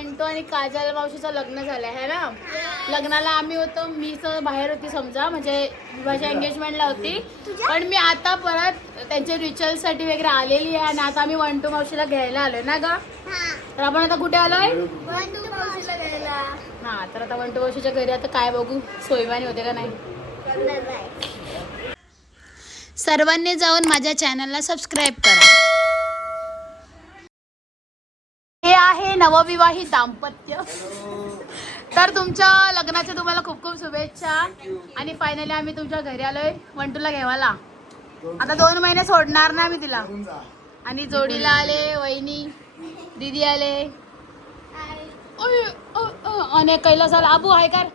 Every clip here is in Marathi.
वंटू आणि काजल मावशीचं लग्न झालं आहे ना. लग्नाला आम्ही होतो, मी तर बाहेर होती समजा, म्हणजे माझ्या एंगेजमेंटला होती. पण मी आता परत त्यांच्या रिच्युअलसाठी वगैरे आलेली आहे आणि आता आम्ही वंटू मावशीला घ्यायला आलोय ना ग. तर आपण आता कुठे आलोय? वंटू मावशीला घ्यायला. हा, तर आता वंटू मावशीच्या घरी आता काय बघू, सोयवानी होते का नाही. सर्वांनी जाऊन माझ्या चॅनलला सबस्क्राईब करा. हे आहे नवविवाहित दाम्पत्य. तर तुमच्या लग्नाच्या तुम्हाला खूप खूप शुभेच्छा. आणि फायनली आम्ही तुमच्या घरी आलोय वंटूला घ्यायला. आता 2 महिने सोडणार ना मी तिला. आणि जोडीला आले वहिनी, दीदी आले आणि कैलास आला. अबू हाय कर.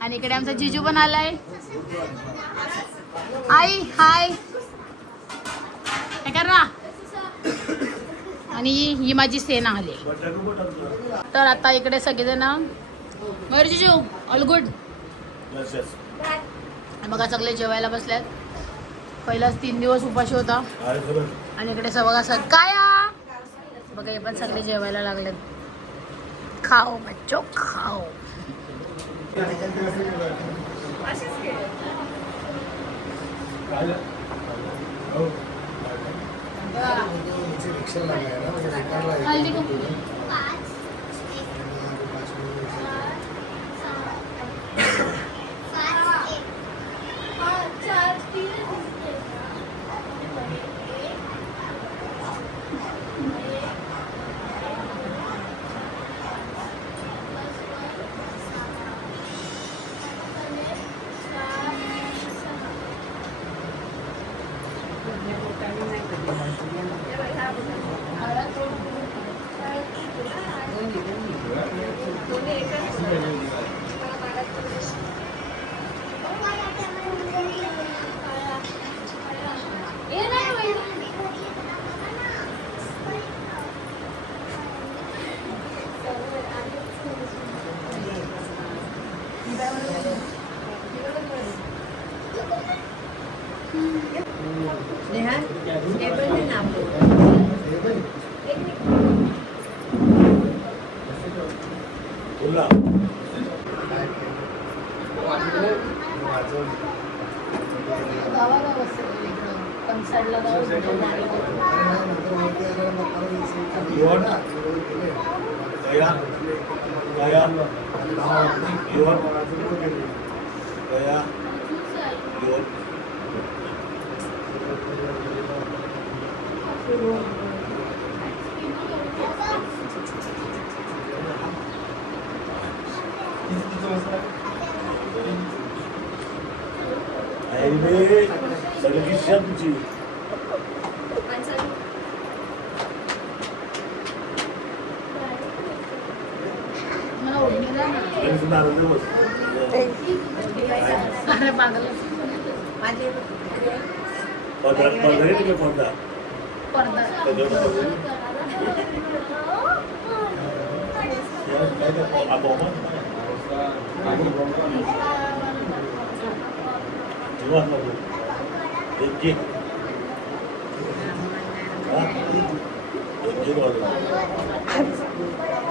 आणि इकडे आमचा जिजू पण आलाय. आई हाय कर ना. आणि ही माझी सेना आली. तर आता इकडे सगळेजण मयूर जिजू ऑल गुड बघा, सगळे जेवायला बसल्यात. पहिलाच 3 दिवस उपाशी होता. आणि इकडे बघा काय बघा, हे पण सगळे जेवायला लागलेत. खाओ बच्चो खाओ. हल्दी कुंकू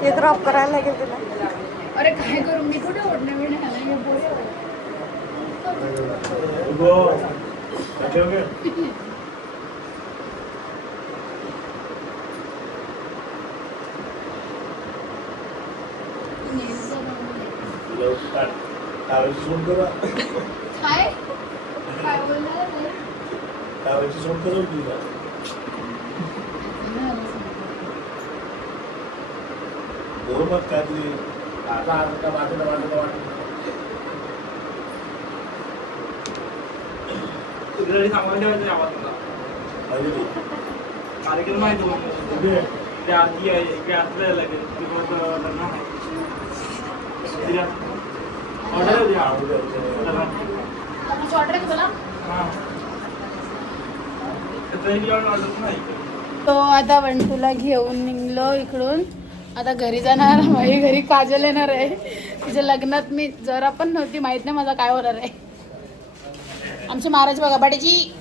हे क्रॉप करायला लागेल तुला. अरे काय करू मी, कुठे ओढणे बिढणे काय काय बोलणार कार्यक्रम आहे तो आता वंटूला घेऊन निघलो इकडून. आता घरी जाणार. माझी घरी काजल येणार आहे. तिच्या लग्नात मी जरा पण नव्हती, माहित नाही माझा काय होणार आहे. आमचे महाराज बघा बाडीची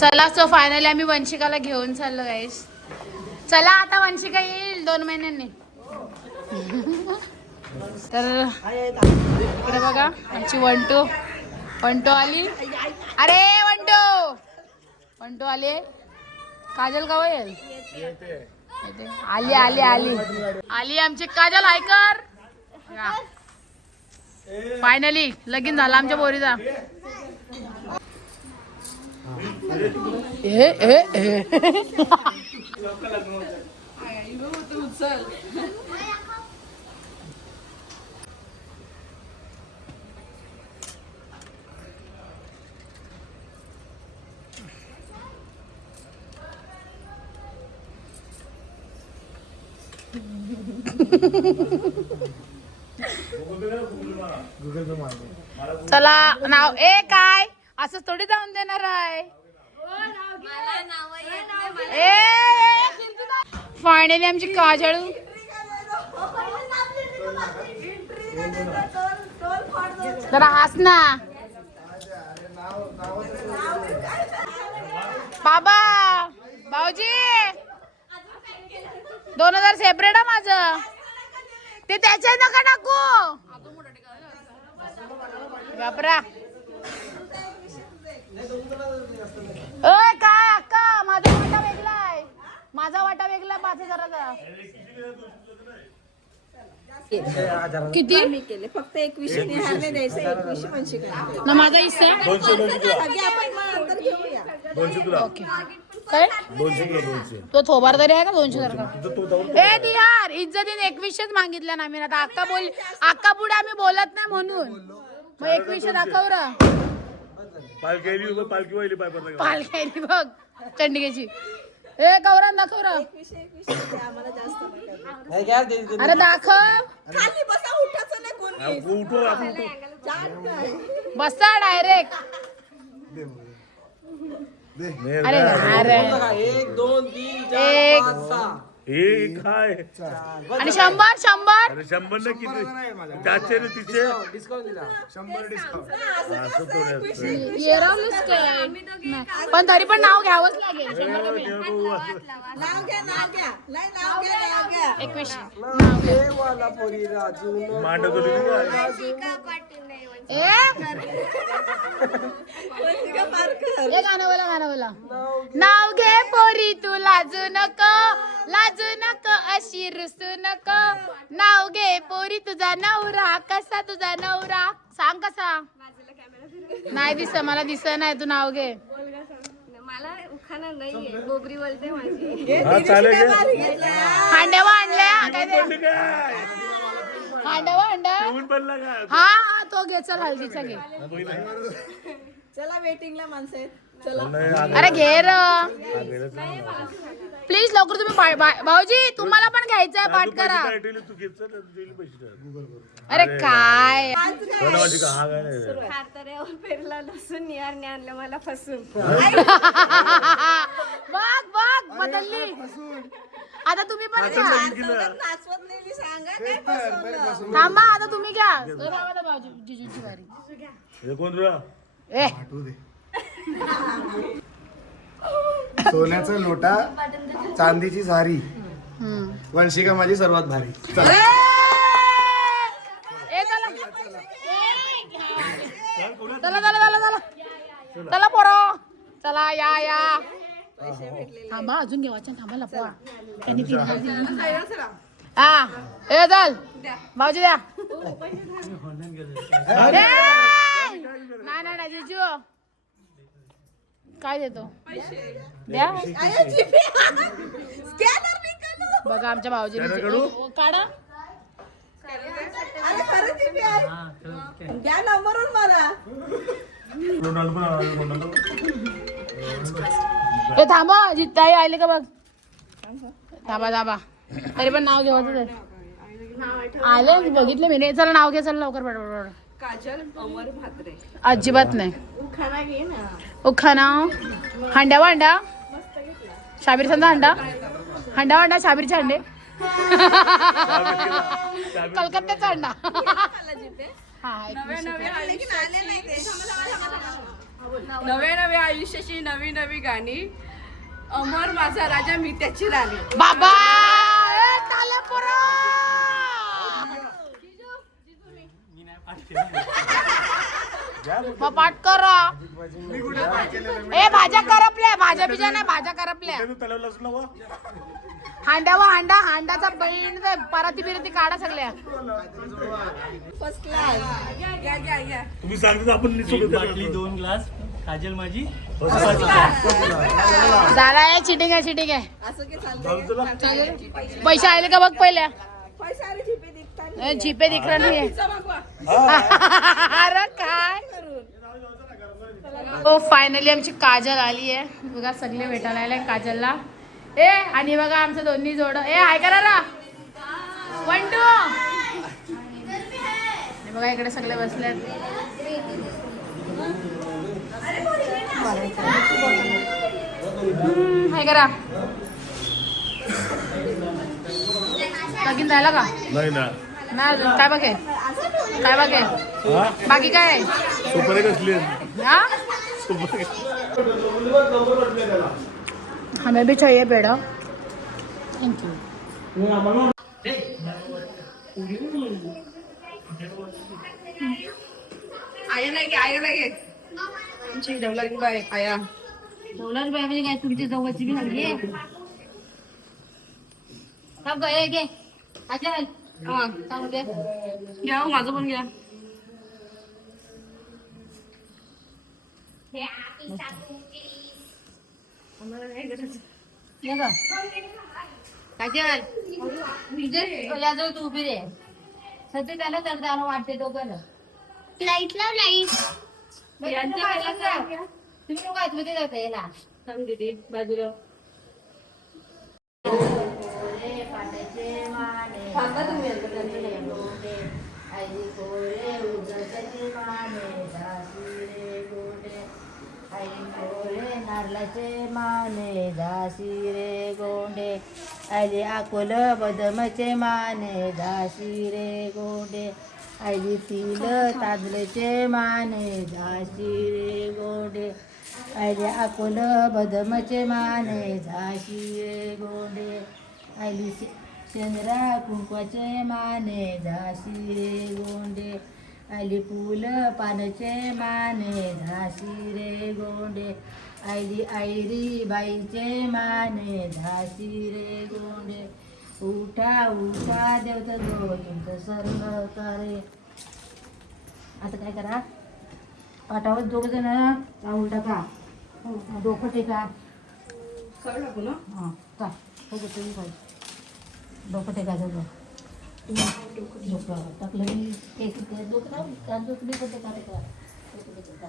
चला सो फायनली आम्ही वंशिकाला घेऊन चाललो गाईस. चला आता वंशिका येईल 2 महिन्यांनी. तर इकडे बघा आमची वंटू आली. अरे वंटू आली. काजल गाव येईल. आली आमची काजल हायकर. फायनली लगीन झालं आमच्या पोरीचा. चला नाव काय असं थोडी जाऊन देणार आहे. फायनली आमची काजळू. जरा हस ना बाबा. भाऊजी 2000 सेपरेट आहे माझं. ते त्याच्या नका टाकू बापरा. काय अक्का माझा वाटा वेगळाय. 5000चा. किती मी केले फक्त 21 निहारने द्यायचं 21 वंशिका. ना माझा हिस्सा. आपण नंतर घेऊया. 200 तुला. ओके काय 200 तुला 200. तो थोबार तरी आहे का 200 सारखा. ए यार इज्जतीने 21च मागितल्या ना आम्ही. आता अक्का पुढे आम्ही बोलत नाही म्हणून मग 21 दाखव र. पालखी वाहिली पाय पडला. पालखी बघ चंडिकेची. ए गौरान दाखव र. 21 आम्हाला जास्त नाही. अरे दाखव. खाली बसा उठायचं नाही कोणी. उठो आपण बसा डायरेक्ट. अरे अरे 1 2 3 4 एक. 5 6. हे काय आणि 100 अरे 100 ना किती त्याचे रे तिचे डिस्काउंट दिला. 100 डिस्काउंट. असं थोडं असतं. येरवलीस काय नाही. पण तरी पण नाव घ्यावंच लागेल. 100 कमी. नाव घ्या. लय नाव घ्या. 21 हे वाला पोरी राजू मांडतो काय ए वंशिका पार कर. हे गाणं बोला. नाव घे पोरी तू लाजू नको अशी रुसू नको. नाव घे पोरी तुझा नवरा कसा. तुझा नवरा सांग कसा. नाही दिस मला नाही. तू नाव घे. मला उखाणा नाहीये. बोबरी बोलते माझी. हा चालेल हांड्यावा आणल्या काय ते. काय हांड्यावा ऊन पडला का हा तो घे. चल हळदीचा घे. चला वेटिंगला माणसं आहेत. चला अरे घे र प्लीज लवकर. तुम्ही भाऊजी तुम्हाला पण घ्यायचंय. पाठ करा. तू घेत चल दिले पैसे. अरे काय हा काय हाताऱ्यावर पेरला लसूण निहारने आणलं मला फसून. बघ बदलली. आता तुम्ही पण घ्या. नाचवत नेली सांगा काय पसंत. थांबा आता तुम्ही घ्या. भाऊजी जिजूची वारी. हे कोण तुला ए सोन्याचा लोटा चांदीची झारी. वंशिका माझी सर्वात भारी. चला. चला पोरो. चला या. थांबा अजून घेवायचं. थांबा लपवा. त्यांनी हा ए चल भाऊजी द्या. नाही जिजू काय देतो द्या. बघा आमच्या भाऊजी काढा. अरे खरं जीपे आहे. द्या नंबरवर मला. हे थांबा जिताई आले का बघ. थांबा तरी पण नाव घेवायचं. आले बघितले मी. चला नाव घे. चल लवकर पड. काजल अमर भात्रे. अजिबात नाही. उखाणा घे ना. उखाणा हांड्या शाबीरचा हांडा शाबीरचे अंडे. कलकत्त्याचा अंडा. नवे नवे आयुष्याची नवी नवी गाणी. अमर माझा राजा मी त्याची राणी. बाबा ए, ताले पोरं. मग पाठ करा. ए भाज्या करपल्या, भाज्या बिज्या नाही, भाज्या करपल्या. हांड्याचा बहीण पराती बिरती काढा सगळ्या. First class. घ्या घ्या घ्या. तुम्ही सांगता आपण बाटली 2 ग्लास काजल माझी. झाला चिटिंग आहे, चिटिंग आहे. असं काय चाललंय? पैसे आले का बघ पहिल्या. पैसे आले जीपे दिसतात. जीपे दिख रहा नाही. अरे काय. हो फायनली आमची काजल आली आहे बघा. सगळे भेटायला आले काजलला. ए आणि बघा आमचं दोन्ही जोड. ए हाय करा रा 1 2. बघा इकडे सगळे बसले. हाय करा. लगीन जायला का नाही ना. नाही काय बघे, काय बघे बाकी काय आहे? सुपारी कसली हा हमें भी चाहिए पेड़ा. Thank you. आया नाही आया नाही. आमची डवलारी बाय आया. डॉलर बाय काय तुमची जवळची बी हल्ली आहे. सब गए गे अजय. हा सांगू दे. घ्या हो, माझं पण घ्या. ये ग काजल तुझ्याजवळ तू उभी रे. सध्या त्याला तर जाणं वाटते दोघं. लाईट लाव लाईट. तुम्ही लोक आतमध्ये जाता याला सांग दीदी बाजूला. सांगा तुम्ही आता त्यांचं. नारळाचे माने झाशी रे गोंडे. आली अकोल बदमचे माने झाशी रे गोंडे. आली तिल तांदळाचे माने झाशी रे गोंडे. आली अकोल बदमचे माने झाशी रे गोंडे. आली चंद्रा कुंकवाचे माने झाशी रे गोंडे. आली फुल पानचे माने झाशी रे गोंडे. आली आयरी बाईचे माने झाशी रे गोंडे. उठा उठा देवता गो तुमचं सर्व करे. आता काय करा पाठावर दोघ जण राहुल टाका. डोकं टेका. सगळं टाकू ना. हां का हो गं तुम्ही पाहिजे. डोकं टेकायचं गं. डोकं टाकलं मी एक डोकं तुम्ही पण टेका.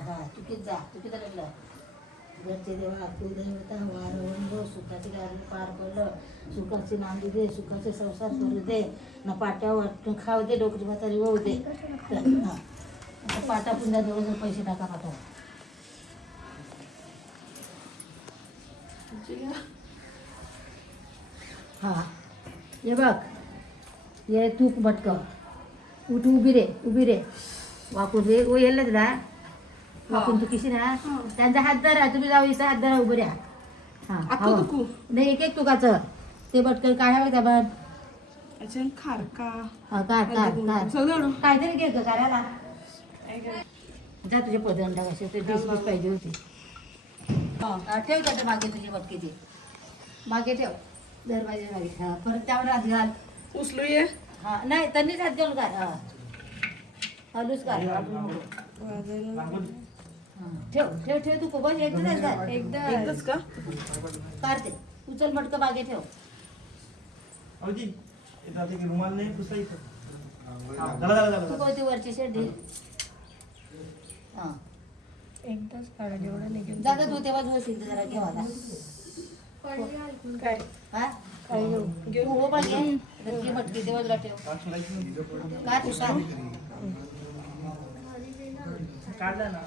हां चुकीत जा चुकीत लागलं. घरचे देवा कुलदेवता वारवंड सुखाचे गाडी पार पडलं. सुखाची नांदी दे सुखाचे संसार करू दे. ना पाट्यावर खाऊ दे डोकरी म्हातारी वाहू दे. हां आता पाटा पुंजा दोघं पैसे टाका पाठावर. हां ये बघ ये तूप मटकं. उठ उभी रे वाकून रे ओ येल ना वाकून तू किशी ना त्यांचा हात धरा. तुम्ही जाऊ इथं हात धरा उभं राहा. हां तुकू नाही एक एक तुकाचं ते बटकं काय हवं त्या बघ. अच्छा खारका. हा कार सगळं काहीतरी घे ग करायला. जा तुझे पदंडा कसे ते डिसमिस पाहिजे होती. ठेव त्याच्या मागे तुझी बटकी ती मागे ठेव. दरवाजे मागे. हां परत त्यावर हात घाल. उचलू ये. हां नाही त्यांनीच हात घेऊन काढ. हां हलूच काढ. ठेव ठेव ठेव तू खूपच एकदाच का काढते. उचल मटकं मागे ठेव. रुमाल नाही पुसायचं. तू कोणती वरची शेडी. हां एकदाच काढा जेवढं निघेल. जागा तू तेव्हा धुवशील जरा घेऊ आता. काय हा तू हो पण घे. रक्की मटकी तेव्हा तुला ठेव. का तू सांग काढला ना.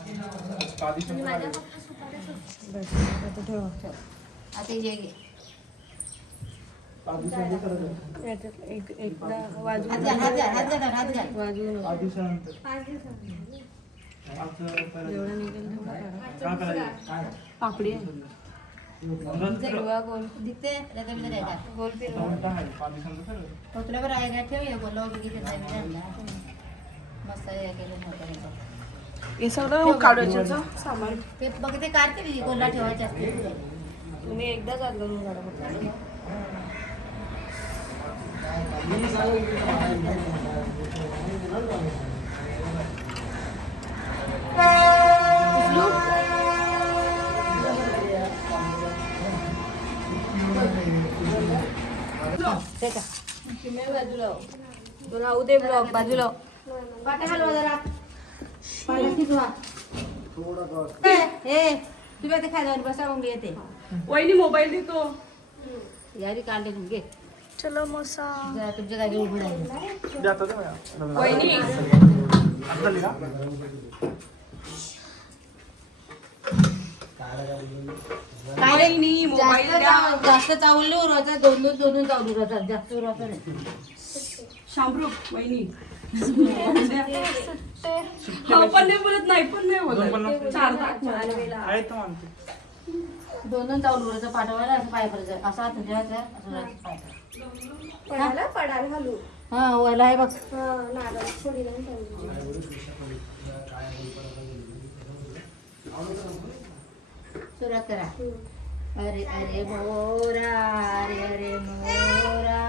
आता हे घे. एकदा वाजून हात घाल हात घाल हात घाल हात घाल. वाजून आमचं पहिलं- काय करायचं? काय? पापडी आहे. रंग फिरव. पिरवा गोल गोल पिरवा. रंग आहे. 5 दिवसांचं फिरव. हे सगळं काढायचं सामान ते काढते कोल्हा ठेवायचे असते. तुम्ही एकदाच आत घालून काढा फक्त. बाजूला राहू दे ब्लॉग बाजूला. तुम्ही खायला बसा मग येते वहिनी मोबाईल देतो. यादी काढले घे चलो मोसा. तुमच्या जागी उभं राहिले. दे आता दे मला. वहिनी आता झाली का? वहिनी मोबाईल द्या. जास्त चावलं उरवायचा. दोन चावलं उरवायचा. जास्त उरवायचा नाही. शामरूप वहिनी हा पण नाही बोलत नाही पण नाही बोलत. 4 तास आहे तर मानते. दोन चावलं उरवायचं. पाठवायला असं पाय करायचं. असा तुझ्या असं पाय पडायला पडायला घालू. हा वला आहे बघ. नारळ फोडी लावून ठेवली. सुरुवात करा. अरे अरे मोरा अरे अरे मोरा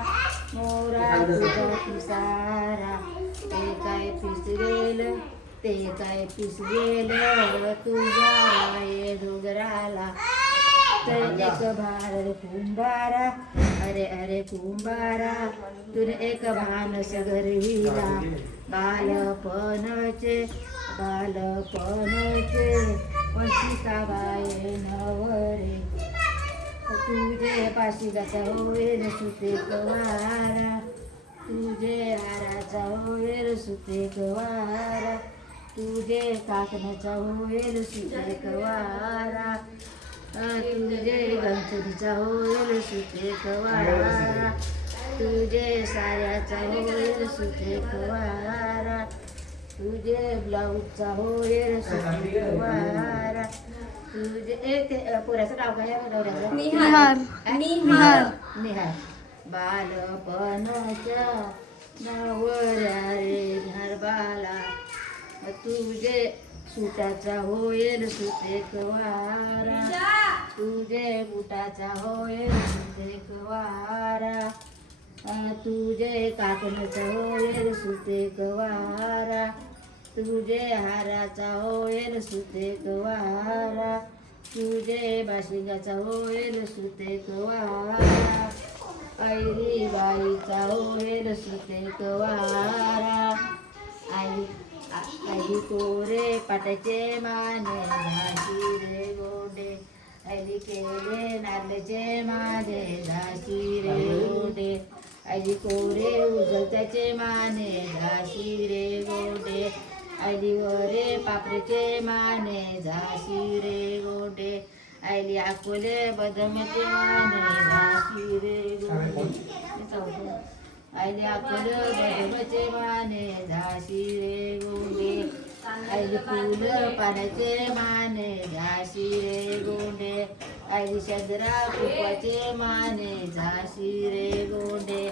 मोरा तुझा पिसारा ते काय पिसलेलं तुझ्या राये डोंगराला तर एक भार कुंभारा अरे अरे कुंभारा तुने एक भानस घरविला बालपणचे वंशिका बाये नवरे तुझे पाशी गाचा होईल सुते कवारा तुझे हाराचा होईल सुते कवारा तुझे काकण्याचा होईल सुते कवारा तुझे गणपतीचा होईल सुते कवारा तुझे साऱ्याचा होईल सुते कवारा तुझे ब्लाऊजचा होईल सुते कवारा तुझे ते पोऱ्याचं नाव काय आहे नवऱ्याचं? निहार. बालपणाच्या नवऱ्या रे निहार बाला तुझे सुटाचा होईल सुते कवारा तुझे बुटाचा होईल सुते कवारा तुझे काकणाचा होईल सुते कवारा तुझे हाराचा होईल सुते कवारा तुझे बाशिंगाचा होईल सुते कवारा ऐरी बाईचा होईल सुते कवारा आई कोरे पाटाचे माने झाशी रे गोडे ऐली केले नारळाचे माने झाशी रे गोडे ऐली कोरे उजळत्याचे माने झाशी रे गोडे ऐली वरे पापरेचे माने झाशी रे गोडे ऐली अकोले बदमचे माने झाशी रे गोडे ऐली अकोले बदमचे माने झाशी रे गोडे ऐली फुल पाण्याचे माने झाशी रे गोडे ऐली शद्रा कुपाचे माने झाशी रे गोडे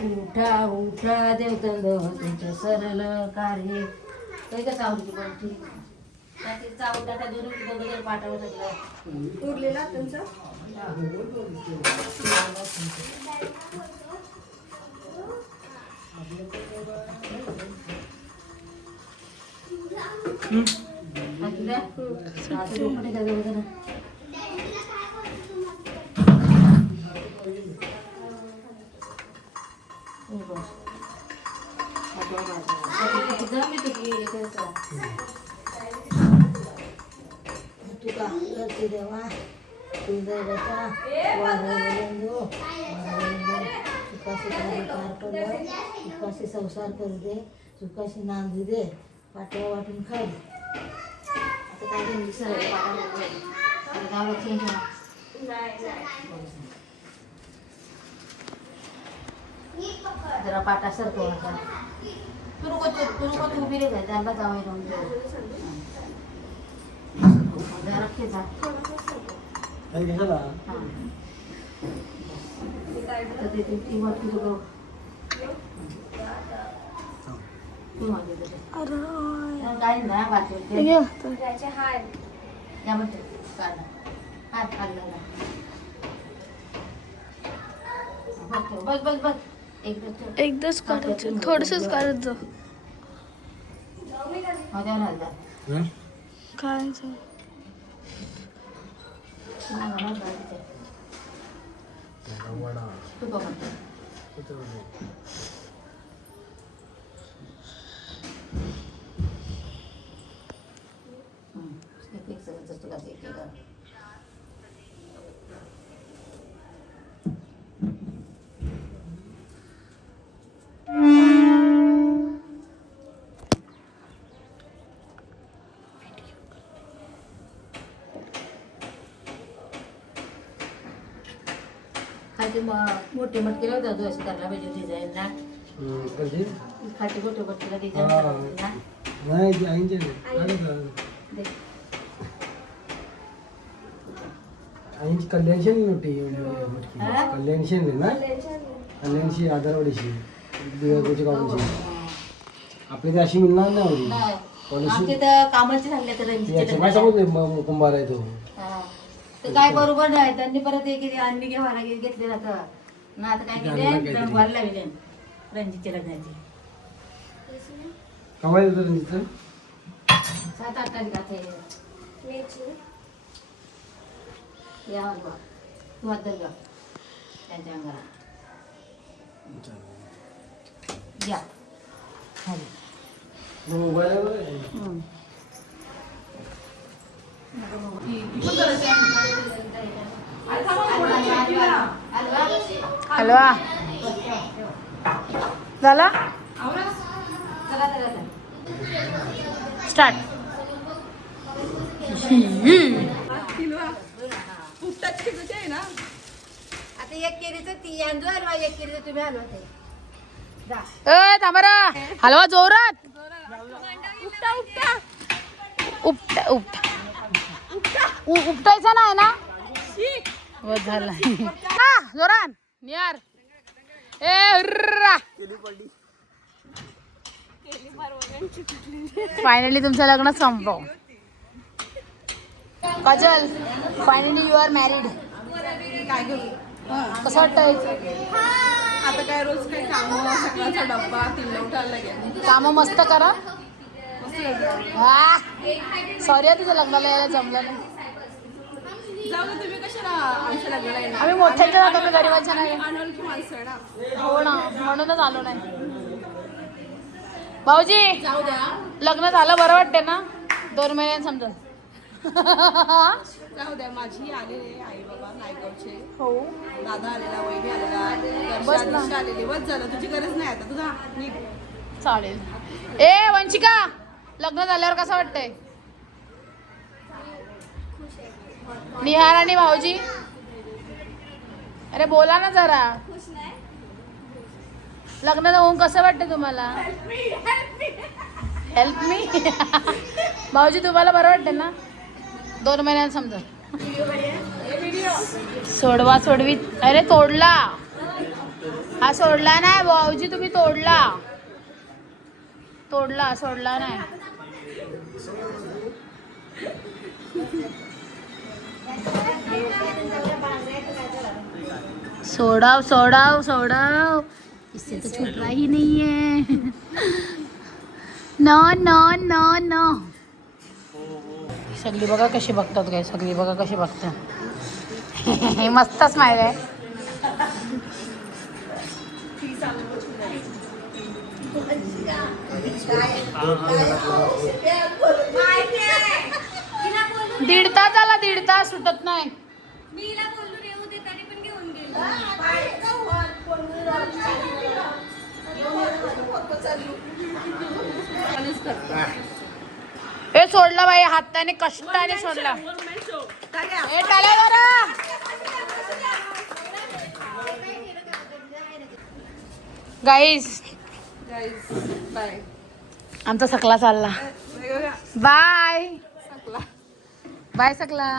उठा उठा देवतंद तुमचं सरळ कार्य काही कसं आवडते पण ठीक चावटा त्या दोन्ही पाठावर सगळं उरलेला तुमचा देवा सुखाशी संसार करू दे सुखाशी नांदू दे पाट्या वाटून खाऊ आता काय जरा पाटा सरकव आता तू नको उभी रे त्याला जावं राहून जरा खेचा काय ना बाकी त्याचे हार बस बस बस एकदाच काढायचं थोडंसंच काढत जा काय खालचे मोठे मटके लावतात तू असं करायला पाहिजे डिझाईन ना खालचे मोठे मटकेला डिझाईन ना कल्याणशी मोठी कल्याणशी ना कल्याणशी आधारवाडीशी दिवाळीची काढूनशी आपली ती अशी मिळणार नाही आमचे तर कामाचे सांगले तर कुंभार आहे तो तर काय बरोबर नाही त्यांनी परत एक आणली घेवायला घेतले जातं ना आता काय केले भरला गेले रणजितच्या लग्नाची कमाई होतं रणजितचं 7-8 तारखेला या बा तू हात धर त्यांच्या अंगाला या मोबाईल हलवा झाला स्टार्ट ना आता एक केरीचं ती आणजो हलवा एक केरीचं तुम्ही हलवा ते ए थांबरा हलवा जोरात उपटा उपटायचा नाही ना बस झाला जोरान नियार ए फायनली तुमचं लग्न संपव Kajal finally you are married कसं वाटतंय आता काय रोज काय काम सकाळचा डब्बा 3ला उठायला लागेल काम मस्त करा सॉरी तुझं लग्नाला यायला जमलं नाही जाऊ दे तुम्ही कशाला आमच्या लग्नाला येणार आम्ही मोठ्यांच्या जातो मी गरीबाच्या नाही अनोळखी माणसं आहे ना हो ना म्हणूनच आलो नाही भाऊजी जाऊ द्या लग्न झालं बरं वाटते ना 2 महिन्यात समजा जाऊ द्या माझी आलेले आई बाबा नायगावचे हो दादा आलेला वहिनी आलेला बस ना. दर्शा आलेली बस झालं तुझी गरज नाही आता तुझा निघ चालेल ए वंशिका लग्न झाल्यावर कसं वाटतंय निहार आणि भाऊजी अरे बोला ना जरा लग्न होऊन कसं वाटतं तुम्हाला हेल्प मी भाऊजी तुम्हाला बरं वाटतं ना 2 महिन्यात समजा सोडवा सोडवी अरे तोडला हा सोडला नाही भाऊजी तुम्ही तोडला सोडला नाही सोडाव इससे तो छूट रहा ही नहीं है न सगळी बघा कशी बघतात काय सगळी बघा कशी बघतात मस्त स्माइल आहे दीड तास सुटत नाही मी हिला बोलून येऊ दे तरी पण घेऊन गेली हे सोडला बाई हाताने कष्टाने सोडला हे टाळ्या जरा. गाईज बाय आमचा सकला चालला. बाय बाय सकला.